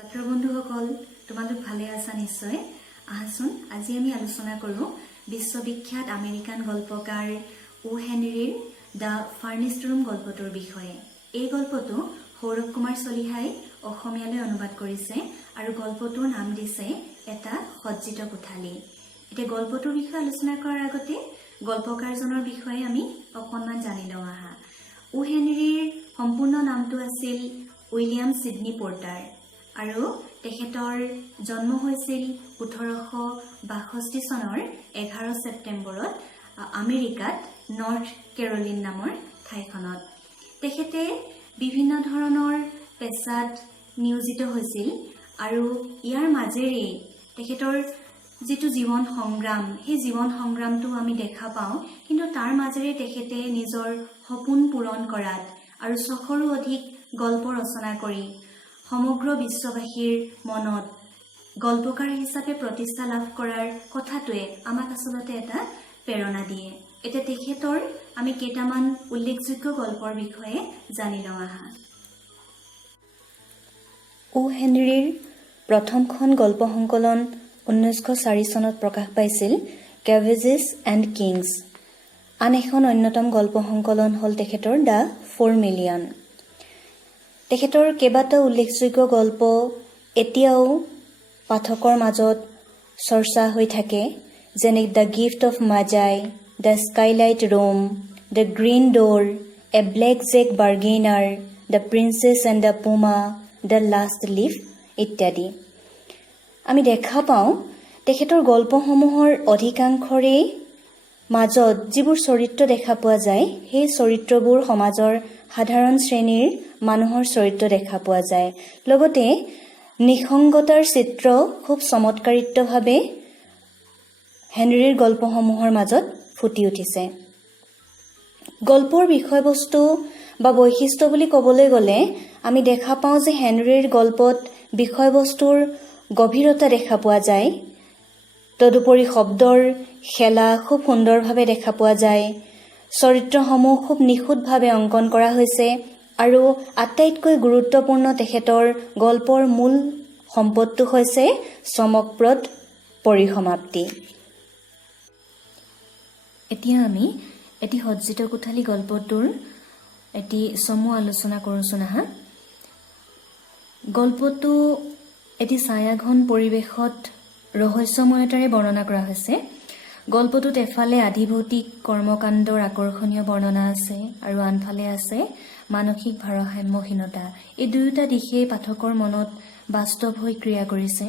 ছাত্ৰ বন্ধুসকল তোমালোক ভালে আছা নিশ্চয় আহাচোন আজি আমি আলোচনা কৰো বিশ্ববিখ্যাত আমেৰিকান গল্পকাৰ ও হেনৰীৰ দ্য ফাৰ্নিছড ৰুম গল্পটোৰ বিষয়ে। এই গল্পটো সৌৰভ কুমাৰ চলিহাই অসমীয়ালৈ অনুবাদ কৰিছে আৰু গল্পটোৰ নাম দিছে এটা সজ্জিত কোঠালি। এতিয়া গল্পটোৰ বিষয়ে আলোচনা কৰাৰ আগতে গল্পকাৰজনৰ বিষয়ে আমি অকণমান জানি লওঁ আহা। ও হেনৰীৰ সম্পূৰ্ণ নামটো আছিল উইলিয়াম সিডনী পৰ্টাৰ আৰু তেখেতৰ জন্ম হৈছিল 1862 চনৰ 11 ছেপ্টেম্বৰত আমেৰিকাত নৰ্থ কেৰলিন নামৰ ঠাইখনত। তেখেতে বিভিন্ন ধৰণৰ পেছাত নিয়োজিত হৈছিল আৰু ইয়াৰ মাজেৰে তেখেতৰ যিটো জীৱন সংগ্ৰাম সেই জীৱন সংগ্ৰামটো আমি দেখা পাওঁ, কিন্তু তাৰ মাজেৰে তেখেতে নিজৰ সপোন পূৰণ কৰাত আৰু 600ৰো অধিক গল্প ৰচনা কৰি সমগ্ৰ বিশ্ববাসীৰ মনত গল্পকাৰ হিচাপে প্ৰতিষ্ঠা লাভ কৰাৰ কথাটোৱে আমাক আচলতে এটা প্ৰেৰণা দিয়ে। এতিয়া তেখেতৰ আমি কেইটামান উল্লেখযোগ্য গল্পৰ বিষয়ে জানি লওঁ আহা। ও হেনৰীৰ প্ৰথমখন গল্প সংকলন 1904 চনত প্ৰকাশ পাইছিল কেভেজেছ এণ্ড কিংছ। আন এখন অন্যতম গল্প সংকলন হ'ল তেখেতৰ দ্য 4 মিলিয়ন। তেখেতৰ কেইবাটাও উল্লেখযোগ্য গল্প এতিয়াও পাঠকৰ মাজত চৰ্চা হৈ থাকে, যেনে the gift of Magi, the skylight room, the green door, a blackjack bargainer, the princess and the puma, the last leaf ইত্যাদি। আমি দেখা পাওঁ তেখেতৰ গল্পসমূহৰ অধিকাংশৰে মাজত যিবোৰ চৰিত্ৰ দেখা পোৱা যায় সেই চৰিত্ৰবোৰ সমাজৰ সাধাৰণ শ্ৰেণীৰ মানুহৰ চৰিত্ৰ দেখা পোৱা যায়। লগতে নিসংগতাৰ চিত্ৰ খুব চমৎকাৰিত্বভাৱে হেনৰীৰ গল্পসমূহৰ মাজত ফুটি উঠিছে। গল্পৰ বিষয়বস্তু বা বৈশিষ্ট্য বুলি ক'বলৈ গ'লে আমি দেখা পাওঁ যে হেনৰীৰ গল্পত বিষয়বস্তুৰ গভীৰতা দেখা পোৱা যায়। তদুপৰি শব্দৰ খেলা খুব সুন্দৰভাৱে দেখা পোৱা যায়। চৰিত্ৰসমূহ খুব নিখুঁতভাৱে অংকন কৰা হৈছে আৰু আটাইতকৈ গুৰুত্বপূৰ্ণ তেখেতৰ গল্পৰ মূল সম্পদটো হৈছে চমকপ্ৰদ পৰিসমাপ্তি। এতিয়া আমি এটি সজ্জিত কোঠালি গল্পটোৰ এটি চমু আলোচনা কৰোঁচোন আহা। গল্পটো এটি ছায়াঘন পৰিৱেশত ৰহস্যময়তাৰে বৰ্ণনা কৰা হৈছে। গল্পটোত এফালে আধিভৌতিক কৰ্মকাণ্ডৰ আকৰ্ষণীয় বৰ্ণনা আছে আৰু আনফালে আছে মানসিক ভাৰসাম্যহীনতা। এই দুয়োটা দিশেই পাঠকৰ মনত বাস্তৱ হৈ ক্ৰিয়া কৰিছে।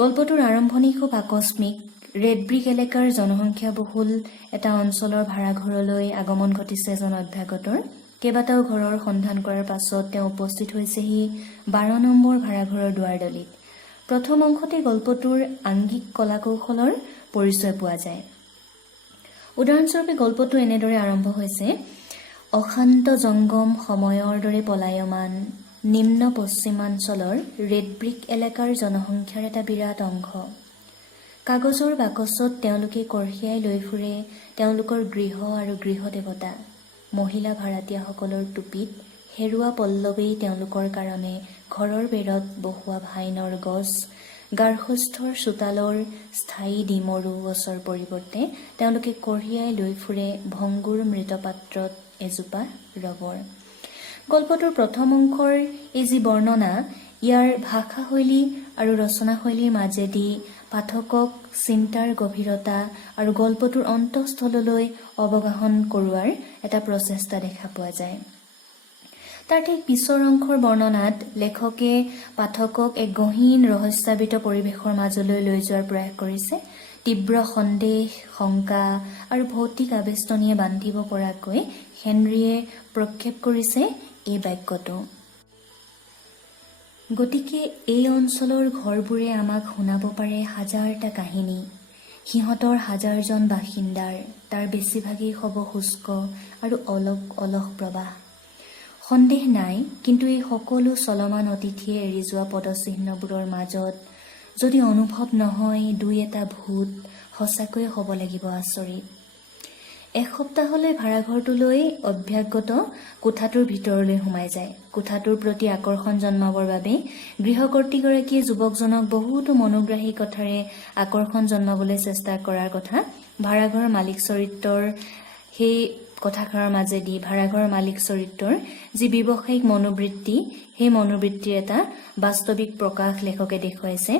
গল্পটোৰ আৰম্ভণি খুব আকস্মিক। ৰেড ব্ৰিক এলেকাৰ জনসংখ্যাবহুল এটা অঞ্চলৰ ভাড়াঘৰলৈ আগমন ঘটিছে এজন অভ্যাগতৰ। কেইবাটাও ঘৰৰ সন্ধান কৰাৰ পাছত তেওঁ উপস্থিত হৈছেহি 12 নম্বৰ ভাড়াঘৰৰ দুৱাৰদলিত। প্ৰথম অংশতে গল্পটোৰ আংগিক কলাকৌশলৰ পৰিচয় পোৱা যায়। উদাহৰণস্বৰূপে গল্পটো এনেদৰে আৰম্ভ হৈছে: অশান্ত জংগম সময়ৰ দৰে পলায়মান নিম্ন পশ্চিমাঞ্চলৰ ৰেড ব্ৰিক এলেকাৰ জনসংখ্যাৰ এটা বিৰাট অংশ। কাগজৰ বাকচত তেওঁলোকে কঢ়িয়াই লৈ ফুৰে তেওঁলোকৰ গৃহ আৰু গৃহদেৱতা। মহিলা ভাড়াতীয়াসকলৰ টুপিত হেৰুৱা পল্লৱেই তেওঁলোকৰ কাৰণে ঘৰৰ বেৰত বহুৱা ভাইনৰ গছ, গাৰ্হস্থ্যৰ চোতালৰ স্থায়ী ডিমৰু গছৰ পৰিৱৰ্তে তেওঁলোকে কঢ়িয়াই লৈ ফুৰে ভংগুৰ মৃতপাত্ৰত এজোপা ৰবৰ। গল্পটোৰ প্ৰথম অংশৰ এই যি বৰ্ণনা, ইয়াৰ ভাষাশৈলী আৰু ৰচনাশৈলীৰ মাজেদি পাঠকক চিন্তাৰ গভীৰতা আৰু গল্পটোৰ অন্তঃস্থললৈ অৱগাহন কৰোৱাৰ এটা প্ৰচেষ্টা দেখা পোৱা যায়। তাৰ ঠিক পিছৰ অংশৰ বৰ্ণনাত লেখকে পাঠকক এক গহীন ৰহস্যাবৃত পৰিৱেশৰ মাজলৈ লৈ যোৱাৰ প্ৰয়াস কৰিছে। তীব্ৰ সন্দেহ, শংকা আৰু ভৌতিক আবেষ্টনীয়ে বান্ধিব পৰাকৈ হেনৰীয়ে প্ৰক্ষেপ কৰিছে এই বাক্যটো: গতিকে এই অঞ্চলৰ ঘৰবোৰে আমাক শুনাব পাৰে হাজাৰটা কাহিনী। সিহঁতৰ হাজাৰজন বাসিন্দাৰ, তাৰ বেছিভাগেই হ'ব শুষ্ক আৰু অলস প্ৰবাহ। সন্দেহ নাই, কিন্তু এই সকলো চলমান অতিথিয়ে এৰি যোৱা পদচিহ্নবোৰৰ মাজত যদি অনুভৱ নহয় দুই এটা ভূত, সঁচাকৈয়ে হ'ব লাগিব আচৰিত। এসপ্তাহলৈ ভাড়াঘৰটোলৈ অভ্যাগত কোঠাটোৰ ভিতৰলৈ সোমাই যায়। কোঠাটোৰ প্ৰতি আকৰ্ষণ জন্মাবৰ বাবে গৃহকৰ্ত্ৰীগৰাকীয়ে যুৱকজনক বহুতো মনোগ্ৰাহী কথাৰে আকৰ্ষণ জন্মাবলৈ চেষ্টা কৰাৰ কথা ভাড়াঘৰৰ মালিক চৰিত্ৰৰ সেই কথাষাৰৰ মাজেদি ভাড়াঘৰৰ মালিক চৰিত্ৰৰ যি ব্যৱসায়িক মনোবৃত্তি, সেই মনোবৃত্তিৰ এটা বাস্তৱিক প্ৰকাশ লেখকে দেখুৱাইছে।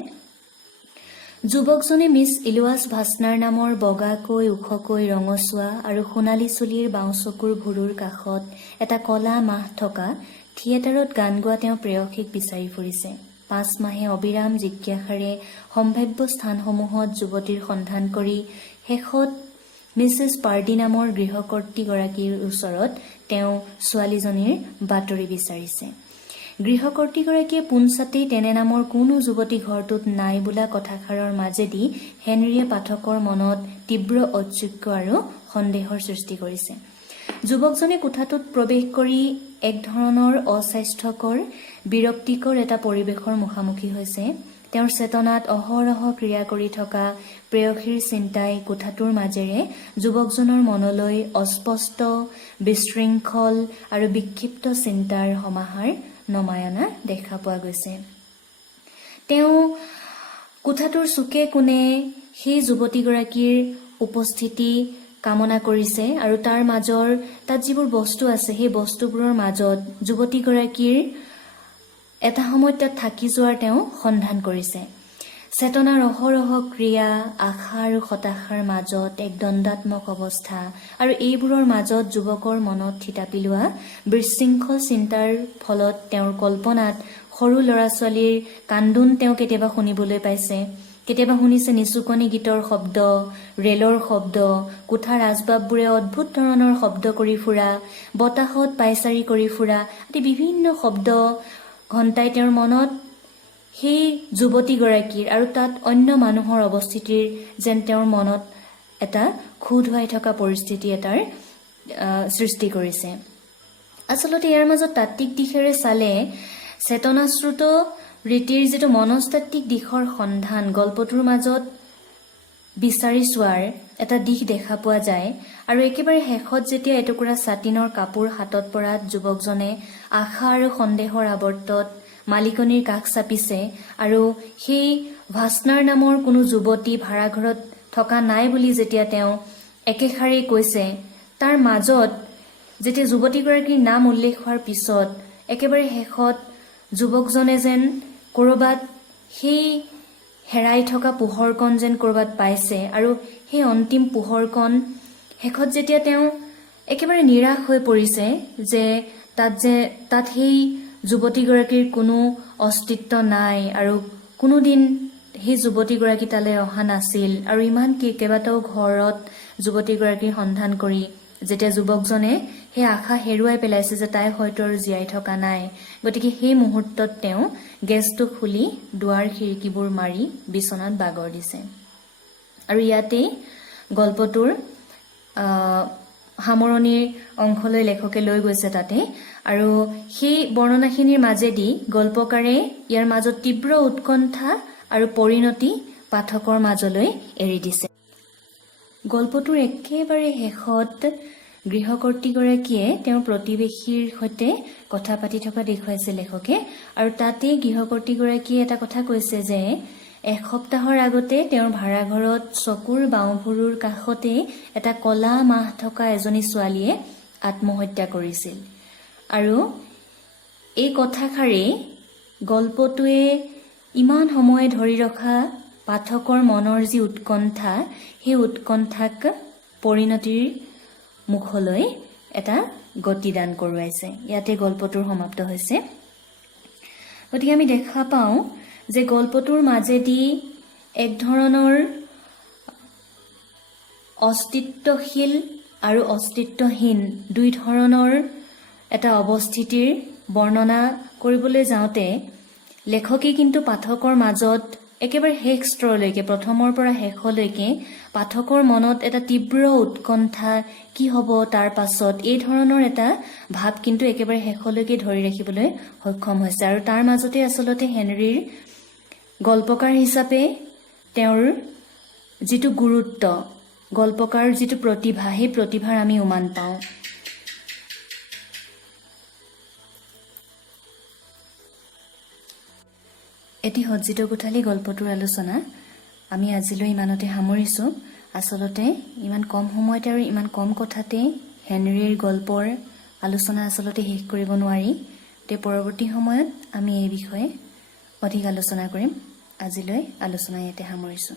যুৱকজনে মিছ ইলোৱাছ ভাছনাৰ নামৰ বগাকৈ ওখকৈ ৰঙচুৱা আৰু সোণালী চুলিৰ বাওঁ চকুৰ ভুৰুৰ কাষত এটা কলা মাহ থকা থিয়েটাৰত গান গোৱা তেওঁ প্ৰেয়সীক বিচাৰি ফুৰিছে। 5 মাহে অবিৰাম জিজ্ঞাসাৰে সম্ভাৱ্য স্থানসমূহত যুৱতীৰ সন্ধান কৰি শেষত মিছেছ পাৰ্ডি নামৰ গৃহকৰ্ত্ৰীগৰাকীৰ ওচৰত তেওঁ ছোৱালীজনীৰ বাতৰি বিচাৰিছে। গৃহকৰ্ত্ৰীগৰাকীয়ে পোনছাতেই তেনে নামৰ কোনো যুৱতী ঘৰটোত নাই বোলা কথাষাৰৰ মাজেদি হেনৰীয়ে পাঠকৰ মনত তীব্ৰ ঔৎসুক্য আৰু সন্দেহৰ সৃষ্টি কৰিছে। যুৱকজনে কোঠাটোত প্ৰৱেশ কৰি এক ধৰণৰ অস্বাস্থ্যকৰ বিৰক্তিকৰ এটা পৰিৱেশৰ মুখামুখি হৈছে। তেওঁৰ চেতনাত অহৰহ ক্ৰিয়া কৰি থকা প্ৰেয়সীৰ চিন্তাই কোঠাটোৰ মাজেৰে যুৱকজনৰ মনলৈ অস্পষ্ট, বিশৃংখল আৰু বিক্ষিপ্ত চিন্তাৰ সমাহাৰ নমাই অনা দেখা পোৱা গৈছে। তেওঁ কোঠাটোৰ চুকে কোণে সেই যুৱতীগৰাকীৰ উপস্থিতি কামনা কৰিছে আৰু তাৰ মাজৰ তাত যিবোৰ বস্তু আছে সেই বস্তুবোৰৰ মাজত যুৱতীগৰাকীৰ এটা সময়ত তাত থাকি যোৱাৰ তেওঁ সন্ধান কৰিছে। চেতনাৰ অহৰহ ক্ৰিয়া, আশা আৰু হতাশাৰ মাজত এক দ্বন্দ্বাত্মক অৱস্থা আৰু এইবোৰৰ মাজত যুৱকৰ মনত থিতাপি লোৱা বিশৃংখল চিন্তাৰ ফলত তেওঁৰ কল্পনাত সৰু ল'ৰা-ছোৱালীৰ কান্দোন তেওঁ কেতিয়াবা শুনিবলৈ পাইছে, কেতিয়াবা শুনিছে নিচুকনি গীতৰ শব্দ, ৰেলৰ শব্দ, কোঠাৰ আচবাববোৰে অদ্ভুত ধৰণৰ শব্দ কৰি ফুৰা, বতাহত পাইচাৰি কৰি ফুৰা আদি বিভিন্ন শব্দ ঘণ্টাই তেওঁৰ মনত সেই যুৱতীগৰাকীৰ আৰু তাত অন্য মানুহৰ অৱস্থিতিৰ যেন তেওঁৰ মনত এটা খুদ হোৱাই থকা পৰিস্থিতি এটাৰ সৃষ্টি কৰিছে। আচলতে ইয়াৰ মাজত তাত্ত্বিক দিশেৰে চালে চেতনাশ্ৰুত ৰীতিৰ যিটো মনস্তাত্ত্বিক দিশৰ সন্ধান গল্পটোৰ মাজত বিচাৰি চোৱাৰ এটা দিশ দেখা পোৱা যায়। আৰু একেবাৰে শেষত যেতিয়া এটুকুৰা ছাটিনৰ কাপোৰ হাতত পৰাত যুৱকজনে আশা আৰু সন্দেহৰ আৱৰ্তত মালিকনীৰ কাষ চাপিছে আৰু সেই ভাছনাৰ নামৰ কোনো যুৱতী ভাড়াঘৰত থকা নাই বুলি যেতিয়া তেওঁ একেষাৰেই কৈছে, তাৰ মাজত যেতিয়া যুৱতীগৰাকীৰ নাম উল্লেখ হোৱাৰ পিছত একেবাৰে শেষত যুৱকজনে যেন ক'ৰবাত সেই হেৰাই থকা পোহৰকণ যেন ক'ৰবাত পাইছে আৰু সেই অন্তিম পোহৰকণ শেষত যেতিয়া তেওঁ একেবাৰে নিৰাশ হৈ পৰিছে যে তাত সেই যুৱতীগৰাকীৰ কোনো অস্তিত্ব নাই আৰু কোনোদিন সেই যুৱতীগৰাকী তালৈ অহা নাছিল আৰু ইমান কেইবাটাও ঘৰত যুৱতীগৰাকীৰ সন্ধান কৰি যেতিয়া যুৱকজনে সেই আশা হেৰুৱাই পেলাইছে যে তাই হয়তো আৰু জীয়াই থকা নাই, গতিকে সেই মুহূৰ্তত তেওঁ গেছটো খুলি দুৱাৰ খিৰিকীবোৰ মাৰি বিচনাত বাগৰ দিছে। আৰু ইয়াতেই গল্পটোৰ সামৰণিৰ অংশলৈ লেখকে লৈ গৈছে তাতে। আৰু সেই বৰ্ণনাখিনিৰ মাজেদি গল্পকাৰে ইয়াৰ মাজত তীব্ৰ উৎকণ্ঠা আৰু পৰিণতি পাঠকৰ মাজলৈ এৰি দিছে। গল্পটোৰ একেবাৰে শেষত গৃহকৰ্ত্ৰীগৰাকীয়ে তেওঁৰ প্ৰতিবেশীৰ সৈতে কথা পাতি থকা দেখুৱাইছে লেখকে। আৰু তাতেই গৃহকৰ্ত্ৰীগৰাকীয়ে এটা কথা কৈছে যে এসপ্তাহৰ আগতে তেওঁৰ ভাড়াঘৰত চকুৰ বাওঁভুৰুৰ কাষতে এটা কলা মাহ থকা এজনী ছোৱালীয়ে আত্মহত্যা কৰিছিল। আৰু এই কথাষাৰেই গল্পটোৱে ইমান সময় ধৰি ৰখা পাঠকৰ মনৰ যি উৎকণ্ঠা, সেই উৎকণ্ঠাক পৰিণতিৰ মুখলৈ এটা গতিদান কৰোৱাইছে। ইয়াতে গল্পটোৰ সমাপ্ত হৈছে। গতিকে আমি দেখা পাওঁ যে গল্পটোৰ মাজেদি এক ধৰণৰ অস্তিত্বশীল আৰু অস্তিত্বহীন দুই ধৰণৰ এটা অৱস্থিতিৰ বৰ্ণনা কৰিবলৈ যাওঁতে লেখকে কিন্তু পাঠকৰ মাজত একেবাৰে শেষ স্তৰলৈকে, প্ৰথমৰ পৰা শেষলৈকে পাঠকৰ মনত এটা তীব্ৰ উৎকণ্ঠা, কি হ'ব তাৰ পাছত, এই ধৰণৰ এটা ভাৱ কিন্তু একেবাৰে শেষলৈকে ধৰি ৰাখিবলৈ সক্ষম হৈছে। আৰু তাৰ মাজতে আচলতে হেনৰীৰ গল্পকাৰ হিচাপে তেওঁৰ যিটো গুৰুত্ব, গল্পকাৰ যিটো প্ৰতিভা সেই প্ৰতিভাৰ আমি উমান পাওঁ এটি সজ্জিত কোঠালী গল্পটোৰ আলোচনা আমি আজিলৈ ইমানতে সামৰিছো আসলতে ইমান কম সময়তে আৰু ইমান কম কথাতে হেনৰীৰ গল্পৰ আলোচনা আসলতে শেষ কৰিব নোৱাৰি তে পৰৱৰ্তী সময়ত আমি এই বিষয়ে অধিক আলোচনা কৰিম আজিলৈ আলোচনা ইয়াতে সামৰিছো